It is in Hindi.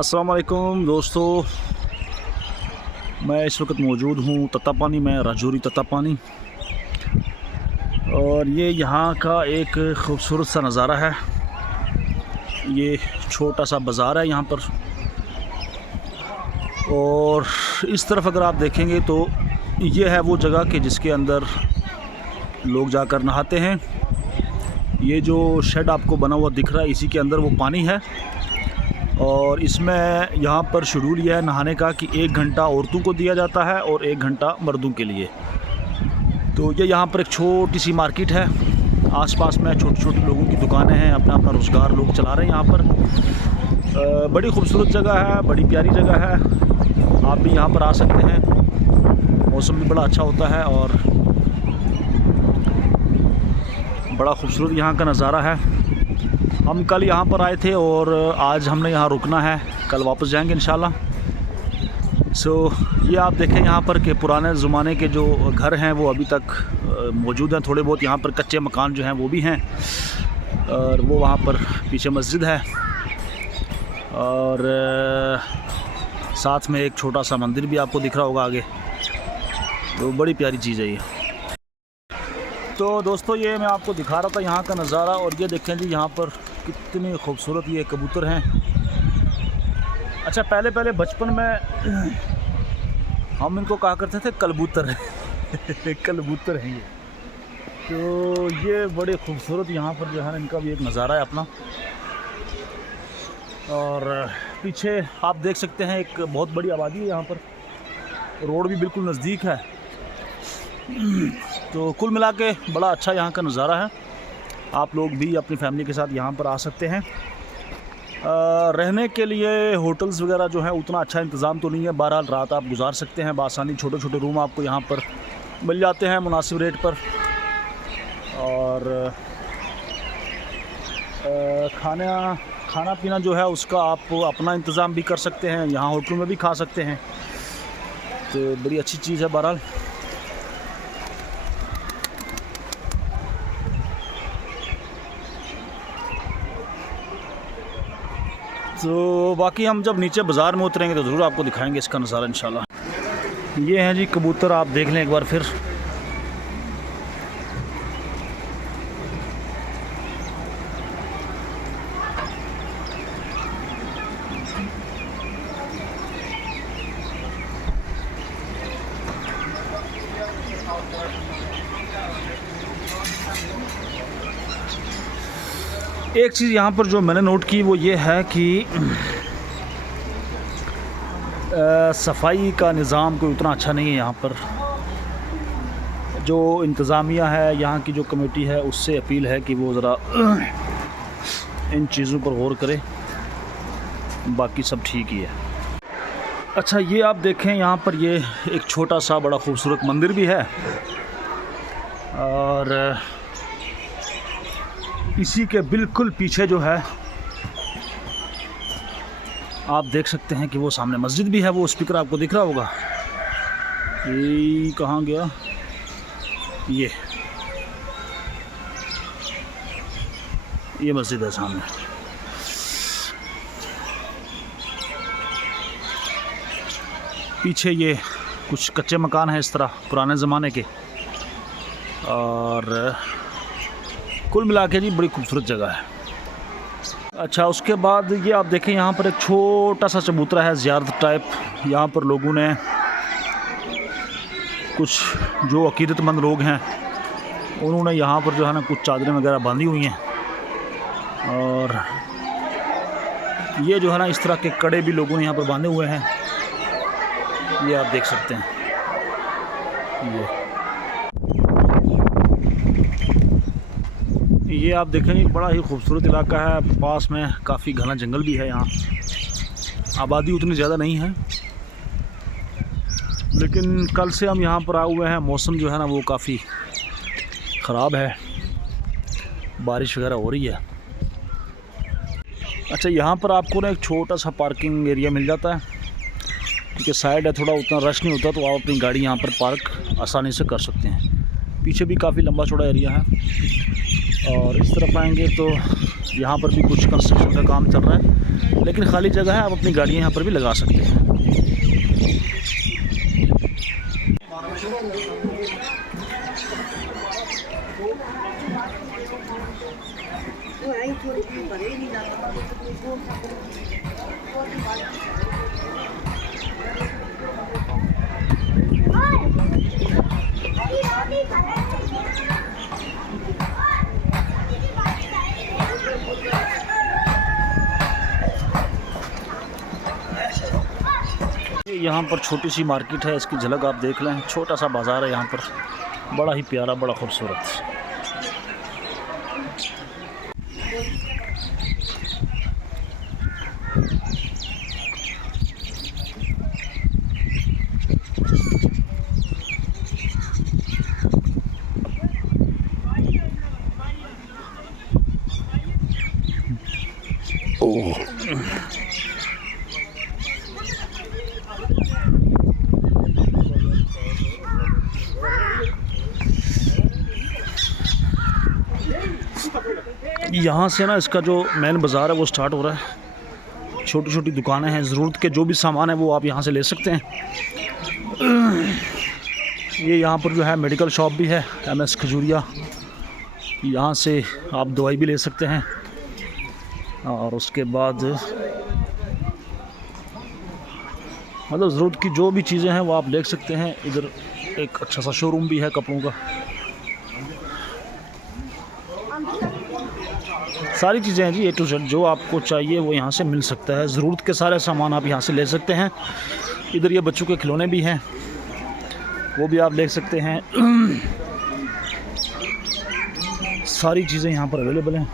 अस्सलाम वालेकुम दोस्तों, मैं इस वक्त मौजूद हूँ तत्तापानी में, राजौरी तत्तापानी। और ये यहाँ का एक ख़ूबसूरत सा नज़ारा है। ये छोटा सा बाज़ार है यहाँ पर, और इस तरफ अगर आप देखेंगे तो ये है वो जगह कि जिसके अंदर लोग जाकर नहाते हैं। ये जो शेड आपको बना हुआ दिख रहा है, इसी के अंदर वो पानी है। और इसमें यहाँ पर शेड्यूल यह है नहाने का कि 1 घंटा औरतों को दिया जाता है और 1 घंटा मर्दों के लिए। तो ये यहाँ पर एक छोटी सी मार्केट है, आसपास में छोटे छोटे लोगों की दुकानें हैं, अपना अपना रोज़गार लोग चला रहे हैं यहाँ पर। बड़ी खूबसूरत जगह है, बड़ी प्यारी जगह है। आप भी यहाँ पर आ सकते हैं, मौसम भी बड़ा अच्छा होता है और बड़ा खूबसूरत यहाँ का नज़ारा है। हम कल यहाँ पर आए थे और आज हमने यहाँ रुकना है, कल वापस जाएंगे इंशाल्लाह। ये आप देखें यहाँ पर कि पुराने ज़माने के जो घर हैं वो अभी तक मौजूद हैं। थोड़े बहुत यहाँ पर कच्चे मकान जो हैं वो भी हैं, और वो वहाँ पर पीछे मस्जिद है और साथ में एक छोटा सा मंदिर भी आपको दिख रहा होगा आगे। तो बड़ी प्यारी चीज़ है ये। तो दोस्तों, ये मैं आपको दिखा रहा था यहाँ का नज़ारा, और ये देखें जी यहाँ पर कितने खूबसूरत ये कबूतर हैं। अच्छा, पहले बचपन में हम इनको कहा करते थे कलबूतर कलबूतर हैं ये। तो ये बड़े खूबसूरत यहाँ पर जो है इनका भी एक नज़ारा है अपना। और पीछे आप देख सकते हैं एक बहुत बड़ी आबादी है यहाँ पर, रोड भी बिल्कुल नज़दीक है। तो कुल मिला के बड़ा अच्छा यहाँ का नज़ारा है। आप लोग भी अपनी फैमिली के साथ यहाँ पर आ सकते हैं। रहने के लिए होटल्स वगैरह जो है उतना अच्छा इंतज़ाम तो नहीं है, बहरहाल रात आप गुजार सकते हैं बासानी। छोटे छोटे रूम आपको यहाँ पर मिल जाते हैं मुनासिब रेट पर। और खाना पीना जो है उसका आप अपना इंतज़ाम भी कर सकते हैं, यहाँ होटलों में भी खा सकते हैं। तो बड़ी अच्छी चीज़ है बहरहाल। तो बाकी हम जब नीचे बाज़ार में उतरेंगे तो ज़रूर आपको दिखाएंगे इसका नज़ारा इंशाल्लाह। ये हैं जी कबूतर, आप देख लें एक बार फिर। एक चीज़ यहाँ पर जो मैंने नोट की वो ये है कि सफाई का निज़ाम कोई उतना अच्छा नहीं है यहाँ पर। जो इंतज़ामिया है, यहाँ की जो कमेटी है, उससे अपील है कि वो ज़रा इन चीज़ों पर गौर करे। बाकी सब ठीक ही है। अच्छा, ये आप देखें यहाँ पर ये एक छोटा सा बड़ा खूबसूरत मंदिर भी है, और इसी के बिल्कुल पीछे जो है आप देख सकते हैं कि वो सामने मस्जिद भी है। वो स्पीकर आपको दिख रहा होगा, ये कहाँ गया, ये मस्जिद है सामने। पीछे ये कुछ कच्चे मकान हैं इस तरह पुराने ज़माने के। और कुल मिला के जी बड़ी खूबसूरत जगह है। अच्छा, उसके बाद ये आप देखें यहाँ पर एक छोटा सा चबूतरा है, ज़ियारत टाइप। यहाँ पर लोगों ने, कुछ जो अकीदतमंद लोग हैं उन्होंने यहाँ पर जो है ना कुछ चादरें वगैरह बांधी हुई हैं। और ये जो है ना इस तरह के कड़े भी लोगों ने यहाँ पर बांधे हुए हैं, ये आप देख सकते हैं। ये आप देखेंगे बड़ा ही खूबसूरत इलाका है, पास में काफ़ी घना जंगल भी है। यहाँ आबादी उतनी ज़्यादा नहीं है, लेकिन कल से हम यहाँ पर आए हुए हैं। मौसम जो है ना वो काफ़ी ख़राब है, बारिश वगैरह हो रही है। अच्छा, यहाँ पर आपको ना एक छोटा सा पार्किंग एरिया मिल जाता है, क्योंकि साइड है, थोड़ा उतना रश नहीं होता, तो आप अपनी गाड़ी यहाँ पर पार्क आसानी से कर सकते हैं। पीछे भी काफ़ी लंबा चौड़ा एरिया है। और इस तरफ आएंगे तो यहाँ पर भी कुछ कंस्ट्रक्शन का काम चल रहा है। लेकिन खाली जगह है, आप अपनी गाड़ियाँ यहाँ पर भी लगा सकते हैं। यहाँ पर छोटी सी मार्केट है, इसकी झलक आप देख लें। छोटा सा बाज़ार है यहाँ पर, बड़ा ही प्यारा, बड़ा खूबसूरत। यहाँ से ना इसका जो मेन बाज़ार है वो स्टार्ट हो रहा है। छोटी छोटी दुकानें हैं, ज़रूरत के जो भी सामान है वो आप यहाँ से ले सकते हैं। ये यहाँ पर जो है मेडिकल शॉप भी है, MS खजूरिया। यहाँ से आप दवाई भी ले सकते हैं। और उसके बाद मतलब ज़रूरत की जो भी चीज़ें हैं वो आप ले सकते हैं। इधर एक अच्छा सा शोरूम भी है कपड़ों का। सारी चीज़ें हैं जी, A to Z, जो आपको चाहिए वो यहाँ से मिल सकता है। ज़रूरत के सारे सामान आप यहाँ से ले सकते हैं। इधर ये बच्चों के खिलौने भी हैं, वो भी आप ले सकते हैं। सारी चीज़ें यहाँ पर अवेलेबल हैं।